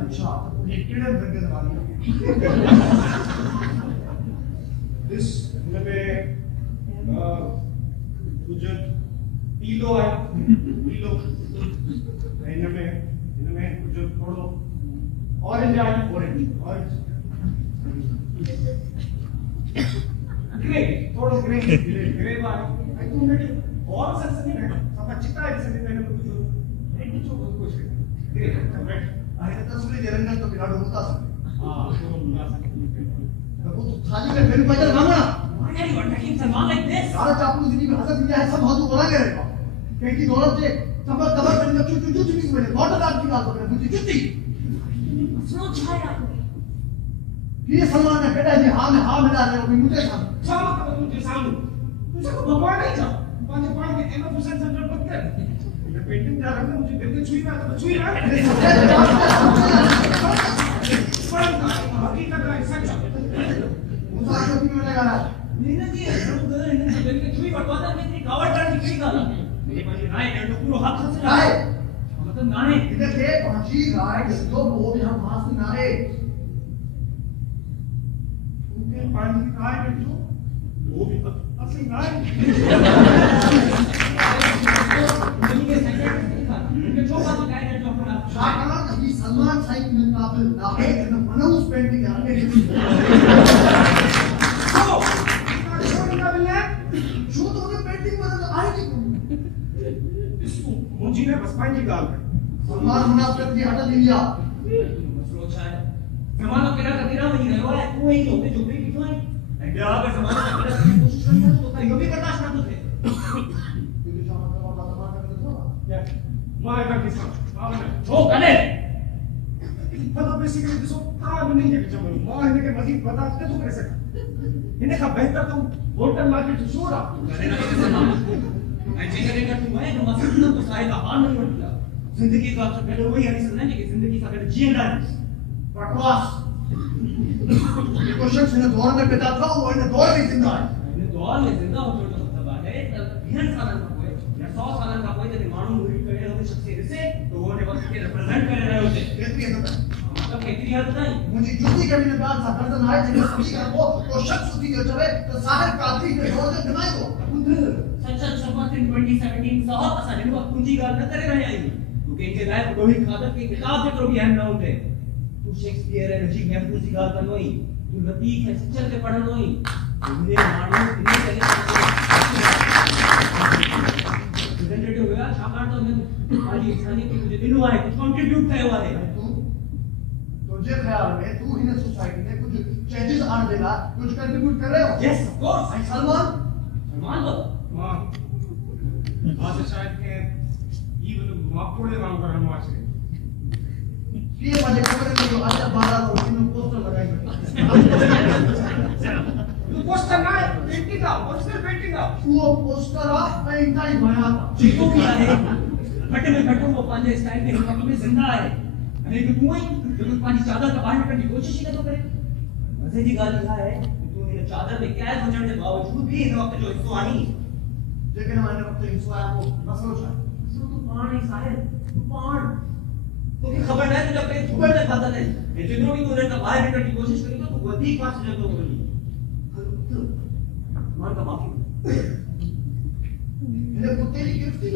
अच्छा तो ये किड़े रंग वाली दिस में कुछ पीलो है पीलो इनमें कुछ थोड़ो ऑरेंज है ऑरेंज ग्रे थोड़ो ग्रे वाला आई तुम ने और सही है सब चिता है सही मैंने कुछ एक जो कुछ ग्रे रेड अरे तस्वीर रंगन तो बिगाड़ होता सब। हां तो मुना तो वो थाली में फिर बजर मांगना Why are you attacking Salman like this? सारा चापलूस जिंदगी में हसद दिया है सब हाथों बोला गया रहेगा क्योंकि दौलत से कमर कमर करने का चुचु चुचु नहीं मैंने बहुत डाल की बात कर मुझे जुती मसलो छाया ये सलमान ने बेटा जी हां में हां मिला रहे हो मुझे सामने sama ka तुझे सामने तुझे को भगवान नहीं था पांच पांच के एम परसेंट सेंटर पर कर ये पेंटिंग जा रहा है मुझे दिल के छुई रहा है तो छुई रहा है हकीकत है सच मुझे भी में लगा रहा है मेरा जी हम तो इन्हें दिल के छुई बटवाता मैं तेरी कावड़ डाल निकली गाला मेरे पास राय है तो पूरा हाथ से राय मतलब गाने इधर देख पहुंची राय जो वो भी हम हाथ से नारे तूने पानी काय में जो वो भी असली काय के सेक्रेटरी था उनके छोटा सा गाय जो अपना शाकाला कभी सलमान साइड में काबिल ना है कि मनोज पेंटिंग आने की शो तो उन्हें पेंटिंग बदल आएगी मुझे ने बस पानी गाल सलमान मुनाफिक की हटा दिया मसलो छाया जमाना केरा का तेरा वही रहो है तू ही होते जो भी क्यों है अगर अगर जमाना केरा की कोशिश करता तो कहीं भी बर्दाश्त ना होते क्योंकि शाम का बात बात करते हो क्या माय का किस्सा आपने ओ कने मतलब बेसिकली दिसो काम नहीं है जब मां इन्हें के मजीद बता के तो कैसे इन्हें का बेहतर तो होटल मार्केट शो रहा ऐसे करेगा तू मैं तो मसला तो साहिब हाल नहीं बढ़ता जिंदगी का तो पहले वही हरी सुनना है कि जिंदगी का पहले जीना है बकवास ये क्वेश्चन से दौर में पैदा था वो इन्हें दौर में जिंदा है मैंने दौर में जिंदा हो तो मतलब है ढेर साल का कोई या 100 साल का कोई यदि मानव मुरी करे होते शख्स से तो वो ने वक्त के रिप्रेजेंट कर रहे होते कितनी है मतलब कितनी हद तक मुझे जुती कभी ने बात सा गर्दन आए जब सभी का वो तो शख्स होती जो चले तो साहब काफी के जोर से दिमाग को सच शर्मा in 2017 साहब असाने को पूंजी गाल न करे रहे आई क्योंकि इनके लायक रोहित खादर की किताब देखो भी हम ना होते तू शेक्सपियर है नजीब महफूज की गाल करनोई तू लतीफ है सच्चर के पढ़नोई मुझे मानो इतने चले रिप्रेजेंटेटिव हुआ शाकार तो मैं खाली इंसानी की मुझे दिनों आए कुछ कंट्रीब्यूट करे वाले तू तुझे ख्याल में तू ही ने सोसाइटी में कुछ चेंजेस आने देगा कुछ कंट्रीब्यूट कर रहे हो yes of course I Salman मान लो मां आज शायद के ये मतलब मापड़े मांग कर हम आज ये मुझे खबर है जो आज 12 लोग इन पोस्टर लगाएंगे तो पोस्टर ना पेंटिंग का ओरिजिनल पेंटिंग का वो पोस्टर आप पेंटा ही बनाया था चिको क्या है फटे में फटो वो पांचे स्टाइल में हिप में जिंदा है अरे कि तू ही जो पांची चादर का बाहर निकलने की कोशिश ही तो करे मजे की गाल यह है कि तू मेरे चादर में कैद हो जाने के बावजूद भी इस वक्त जो हिस्सा आनी लेकिन हमारे वक्त हिस्सा है वो मसलो है सो तू पान ही साहिब तू पान तो की खबर है जब पे छुपड़ में खाता है ये जितनों की तूने का बाहर निकलने की कोशिश करी तो तू वधी पास जब तो बोली मार का माफी मेरे कुत्ते की गिफ्ट थी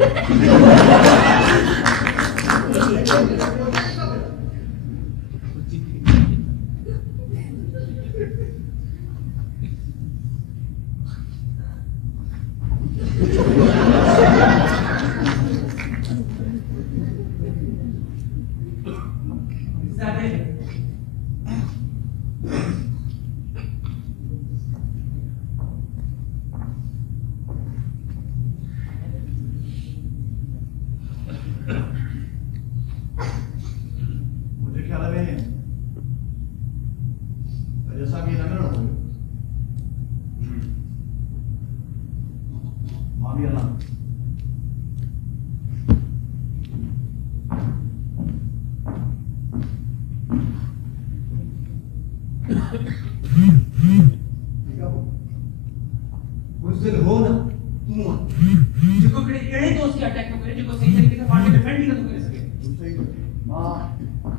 मुझे ख्याल है जैसा कि लग रहा हो मामी अल्लाह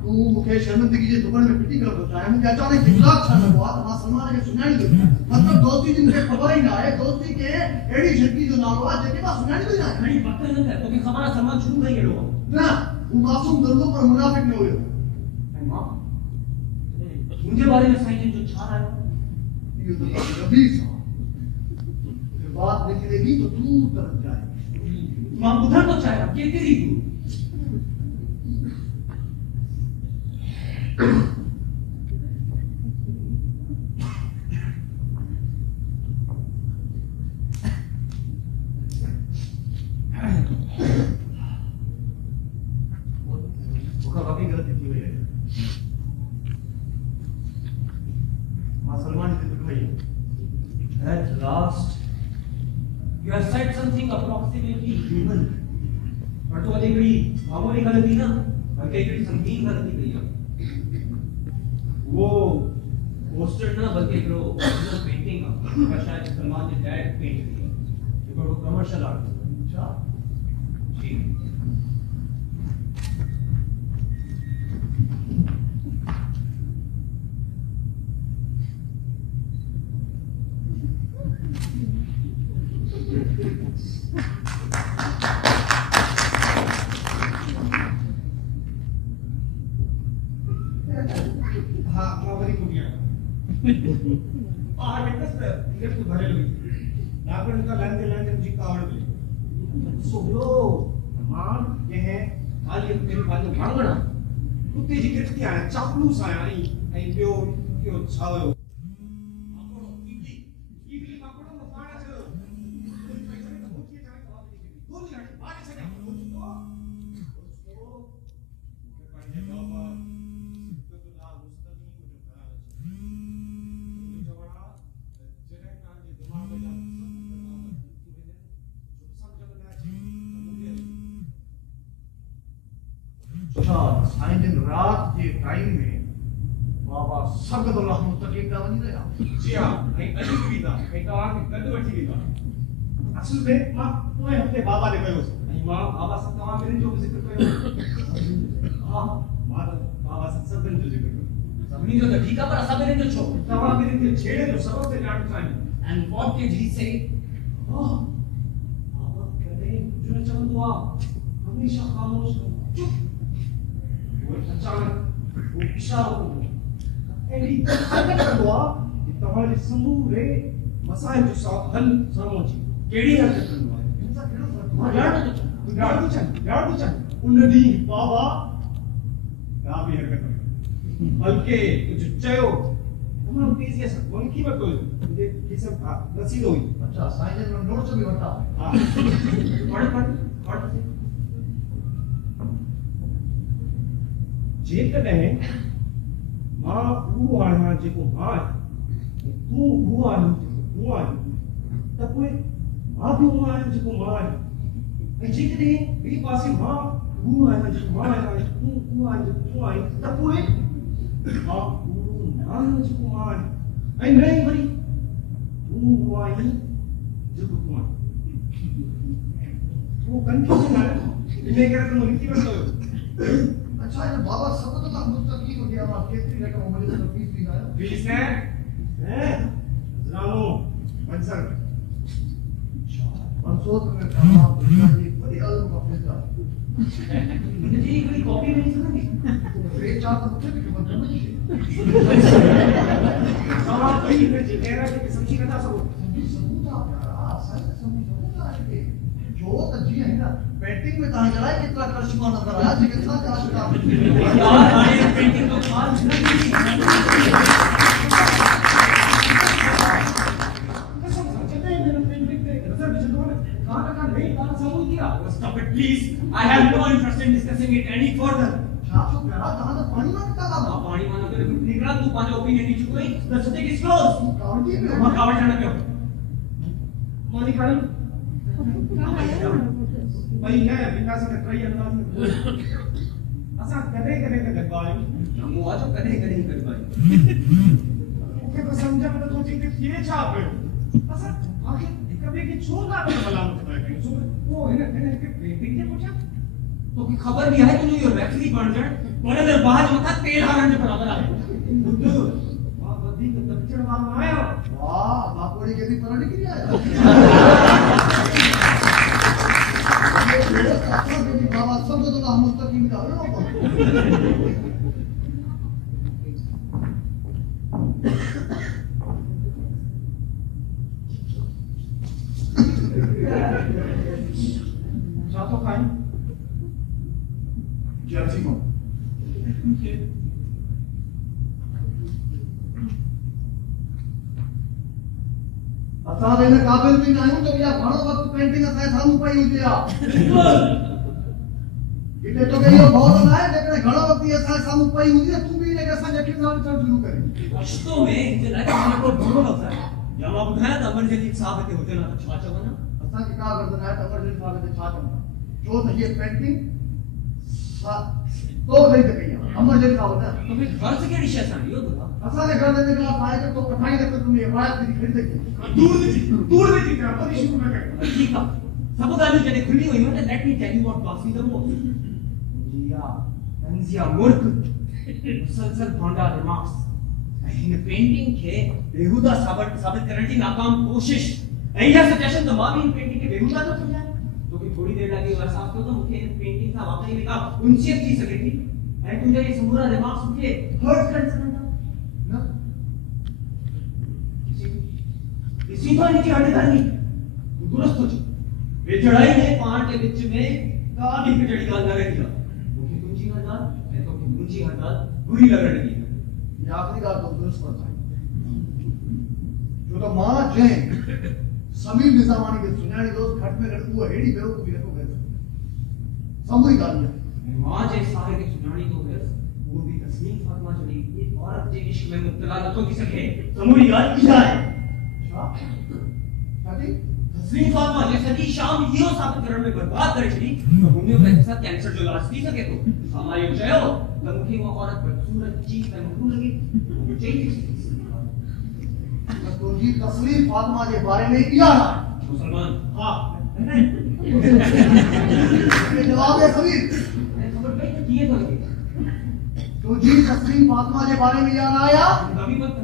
तू मुखे शर्मिंदगी जे दुबण में पिटी कर दो चाहे मुखे अचानक इखलाक छा न हुआ मां सलमान के सुनाई दो मतलब दोस्ती जिन के खबर ही ना है दोस्ती के एड़ी झटकी जो नालो आ जेके मां सुनाई दो ना घणी वक्त न है तो के खबर सलमान शुरू कई हेड़ो ना वो मासूम दर्दों पर मुनाफिक न हुयो मां मुझे बारे में साईं जो छा रहा है ये तो कबीर साहब ये बात निकलेगी तो तू तरफ जाए मां बुधन तो चाहे के तेरी तू At last, you have said something approximately human. पर तो वाली बड़ी मामूली गलती ना, बल्कि एक बड़ी संगीन गलती कही है। वो पोस्टर ना बल्कि एक वो पेंटिंग का शायद सलमान ने डायरेक्ट पेंट किया। ये वो कमर्शियल आर्ट है। अच्छा? जी। चापलूस आया ऐं ॿियो छा हुयो साईं दिन रात जे टाइम में बाबा सगदुल्लाह मुस्तकीम का वञी रहिया जी हां ऐं अॼु बि था ऐं तव्हांखे गॾु वठी वेंदा असुल में मां पोएं हफ़्ते बाबा ॾे कयोसि ऐं मां बाबा सां तव्हां ॿिन्हिनि जो बि ज़िक्र कयो हा मां बाबा सां सभिनि जो ज़िक्र कयो सभिनी जो तो ठीक है पर असां ॿिन्हिनि जो छो तव्हां ॿिन्हिनि खे छेड़े जो सबब ते ॾाढो चाहियो एंड व्हाट डिड ही से बाबा कॾहिं कुझु न चवंदो आहे हमेशा ख़ामोश चुप अचानक वो इशारो एडी हरकत कंदो आहे कि तव्हांजे समूरे मसाइल जो हल साम्हूं अची कहिड़ी हरकत कंदो आहे हिन सां कहिड़ो फर्क़ु ॼाण थो चाहे उन ॾींहुं बाबा का बि हरकत कई बल्कि कुझु चयो तमामु तेज़ीअ सां वणकी वरितो मुंहिंजे खीसे खां रसीदो हुई अच्छा साईं जन नोट्स बि वठा हा पढ़ जेकॾहिं मां उहो आहियां जेको मां आहियां तूं उहो आहीं जेको तूं आहीं त पोइ मां बि उहो आहियां जेको मां आहियां ऐं जेकॾहिं ॿिए पासे मां उहो आहियां जेको मां आहियां तूं उहो आहीं जेको तूं आहीं त पोइ मां उहो न आहियां जेको मां आहियां ऐं न ई वरी तूं उहो आहीं जेको तूं आहीं उहो कंफ्यूजन आहे इन करे त मूं लिखी वरितो हुयो अच्छा ये बाबा सगदुल्लाह मुस्तकीम हो गया आप कितनी रकम मुझे तो फीस दिया है फीस है जनानो मंजर मंसूर में कहा दुनिया की बड़ी आलम का फैसला जी कोई कॉपी नहीं सुना रे चार तो मुझे भी खबर नहीं सवाल कोई है जी कह रहा है कि समझी ना सको सबूत यार सही सबूत है जो तो जी है ना पेंटिंग में कहां चला है कितना करिश्मा नजर आया जी कितना आशिका यार हमारे पेंटिंग तो खास नहीं Stop it, please. I have no interest in discussing it any further. छापो करा कहां तो पानी में निकाला आप पानी माना कर निकला तू पांच ओपिनियन नहीं चुकोई the subject is closed. County में वहां कावड़ जाना क्यों मानी कारण भाई है विकास का ट्राई अंदाज असा कदे कदे के गबाई हम आज कदे कदे कर भाई ओके तो समझा मतलब तो ठीक है ये छाप है असा आखिर कभी की छोड़ ना बला सो वो है ना के पेंटिंग के पूछा तो की खबर भी है तुझे यो रेफरी बन जाए बड़े देर बाहर मथा तेल हारन के बराबर आ बुद्धू वाह बद्दी के दक्षिण वाला आया वाह बापोड़ी के भी पराने की आया ये लोग अपना के भी बाबा सब तो हम मुस्तकीम का ना तो खाई जर्सी को असां हिन क़ाबिल बि न आहियूं त इहा घणो वक़्तु पेंटिंग असांजे साम्हूं पई हुजे हा हिते तोखे इहो भउ न आहे जेकॾहिं घणो वक़्तु इहा असांजे साम्हूं पई हूंदी त तूं बि हिनखे असांजे अखियुनि सां ॾिसणु शुरू करे पछतो में हिते लाइ मां को बुरो वक़्तु आहे या मां ॿुधायां त अमरजनी साहब हिते हुजनि त छा चवनि असांखे का गर्द न आहे त अमरजनी साहब हिते छा चवंदा छो त हीअ पेंटिंग तो ख़रीद कई आहे अमरजनी साहब न तो फिर फर्ज कहिड़ी शइ सां इहो ॿुधा असांजे घर में जेका आहे त तो 28 लख में इबादत जी ख़रीद कई दूर जी का कभी शुरू न कर ठीक आहे सब ॻाल्हियूं जॾहिं खुली हुयूं त let me tell you what बासी द मोस्ट जिया तंजिया मुल्क मुसलसल भोंडा रिमार्क्स हिन पेंटिंग खे बेहुदा साबित करण जी नाकाम कोशिश ऐं इहा सजेशन त मां बि हिन पेंटिंग खे बेहुदा थो सम्झां तोखे थोड़ी देर लॻी एहसास थियो त मूंखे हिन पेंटिंग सां वाकई में का उनसियत थी सघे थी ऐं तुंहिंजा इहे समूरा रिमार्क्स मूंखे हर्ट करे सघनि था न इसी तो इनकी हटधर्मी दुरुस्त हो विचड़ाई में पाण के विच में का भी विचड़ी ॻाल्हि न रही आहे मूंखे तुंहिंजी हरदाल ऐं तोखे मुंहिंजी हरदाल बुरी लॻण लॻी ये आखिरी ॻाल्हि तो दुरुस्त पहुचाई छो त मां जंहिं समीर निज़ामानी खे सुञाणी दोस्त घटि में घटि उहो अहिड़ी बेवकूफ़ी नथो करे साम्हूं ई ॻाल्हि आहे मां जे सारे खे सुञाणी थो हुयसि उहो बि तस्लीम फातिमा जहिड़ी एक औरत जे इश्क में मुब्तला नथो थी सघे समूरी ॻाल्हि इहा आहे छा छाती तस्लीम फातिमा जे सॼी शाम इहो साबित करण में बर्बाद करे छॾी त होम्योपैथी सां कैंसर जो इलाज थी सघे थो सां इहो चयो त मूंखे उहा औरत बदसूरत चीक ऐं मखलूक लॻी मूंखे चई थी तुंहिंजी तस्लीम फातिमा जे बारे में इहा राय मुसलमान हा जवाब दे समीर खबर पई त कीअं थो लॻे तुंहिंजी तस्लीम फातिमा जे बारे में इहा राय आहे नबी मत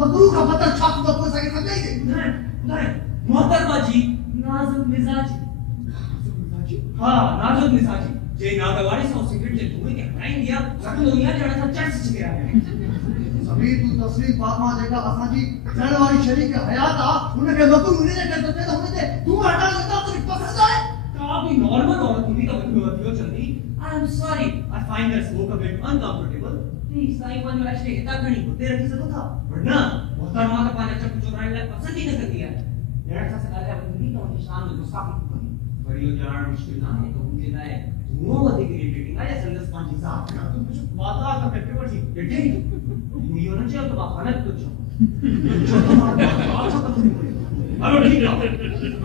मकरू का पत्थर छाप तो कोई सके समझे नहीं मोहतरमा जी नाजुक मिजाजी हाँ नाजुक मिजाजी जे नागवाड़ी से सिगरेट जे धुएं के हटाई दिया सब दुनिया जड़ा सा चर्च छ गया है समीर तू तस्लीम फातिमा जेका असां जी जण वाली शरीक हयात आ उनके मकरू ने कर तो हुनते तू हटा देता तो पसंद आए का भी नॉर्मल औरत हुई तो बच्चों चलती I am sorry I find that smoke a bit uncomfortable please साईं वन एक्चुअली हिता घणी होते रखी सको था वरना मोहतरमा का पांच चप चोराने लायक पसंद ही न करती है यार सा सगाले बंदी तो निशान में मुसाफिर बनी बड़ियो जान मुश्किल ना है तो उनके लाए वो वधे की रेटिंग आया संदस पांच हिसाब तू कुछ वादा का पेपर थी बेटे ये ना चल तो बात तो छो हेलो ठीक है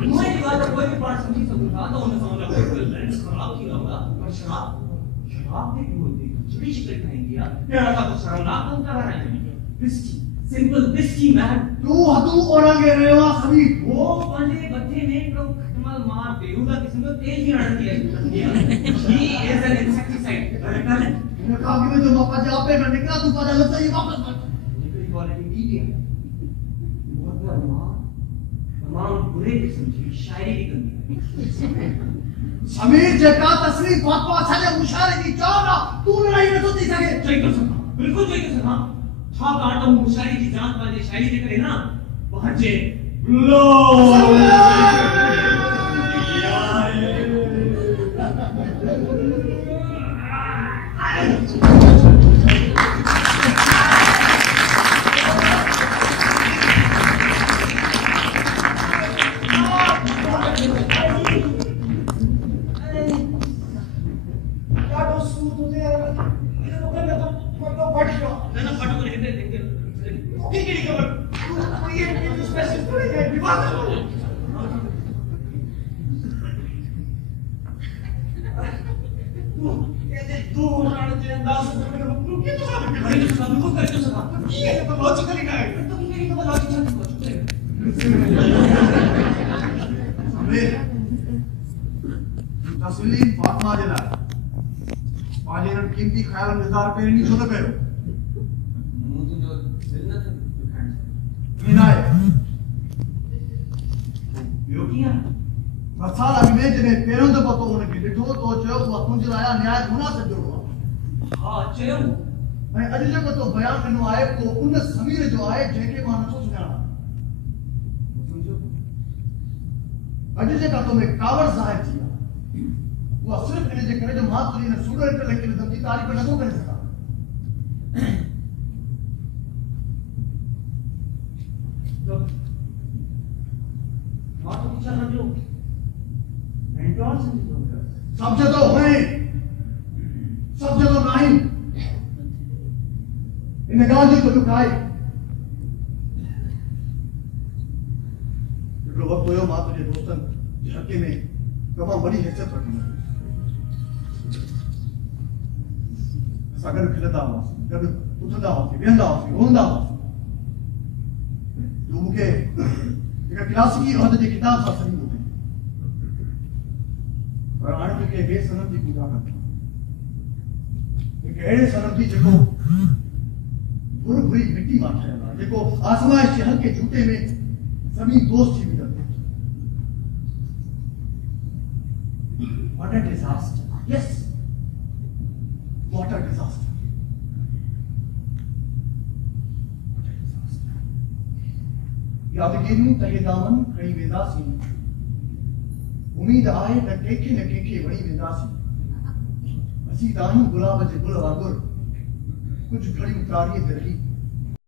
मुझे की बात कोई भी पार्ट समझ सकता तो उन्हें समझ लगा बैलेंस खराब की होगा पर शराब भी होती चिड़ी चिकन खाएंगे यार तेरा का तो शर्मनाक कौन कर रहा है विस्की सिंपल विस्की मैन तू हदू औरंगे रेवा समीर वो पंजे बच्चे में तो खटमल मार बेहुदा किस्म का तेज ही रड़ दिया he is an insecticide correct ने कहा कि मैं जो मौका जवाब पे निकला तू पता लगता ये वापस मत निकली क्वालिटी दी है मोहतरमा तमाम बुरे किस्म की शायरी भी करनी है समीर जेका तस्लीम फातिमा असांजे मुशारे की चवंदा तू लड़ाई न थी सघे चई कर सका बिल्कुल चई कर सका छा काटो मुशारी जी जान पंहिंजे शायरी जे करे ना पंहिंजे लो तस्लीम फातिमा जे लाइ पंहिंजे हिननि क़ीमती ख़्याल में इज़हार पहिरीं ॾींहुं छो न कयो? मूं तुंहिंजो दिलि न थियो ॾेखाइण जो। ईअं न आहे। ॿियो कीअं? बरसात अॻु में जॾहिं पहिरियों दफ़ो तो हुनखे ॾिठो तो चयो उहा तुंहिंजे लाइ न्याय मुनासिब जहिड़ो आहे। हा चयो। ऐं अॼु जेको तो बयानु ॾिनो आहे को उन समीर जो आहे जंहिंखे मां नथो सुञाणां। सम्झो अॼु जेका तो में कावड़ ज़ाहिर थी आहे उहा सिर्फ़ इन जे करे जो मां तुंहिंजी हिन सूडो इंटेलेक्चुअलिज़म जी तारीफ़ नथो करे सघां। मां तो छा सम्झो मेंटोर सम्झो सम्झंदो हुए सम्झंदो नाही इन ॻाल्हि जी तो दुख आहे। हिकिड़ो वक़्तु हुयो मां तुंहिंजे दोस्तनि जे हक़े में तमामु वॾी हैसियत रखंदो असां गॾु खिलंदा हुआसीं, गॾु उथंदा हुआसीं, वेहंदा हुआसीं, रोअंदा हुआसीं। तूं मूंखे हिकु क्लासिकी उहिदे जे किताब सां सॾींदो हुई, पर हाणे तूं कंहिं ॿिए सनम जी पूॼा कंदो, हिकु अहिड़े सनम जी जेको बुर बुरी मिट्टी मां ठहियल आहे, जेको आज़माइश जे हल्के झूटे में ज़मीन दोस्त थी मिलंदो। What a disaster. Yes. What a disaster. What a disaster. यादगिरियूं तहे दामन खणी वेंदासीं, उम्मीद आहे त कंहिंखे न कंहिंखे वणी वेंदासीं। असीं त आहियूं गुलाब जे गुल वांगुरु, कुझु घड़ियूं तारीअ ते रही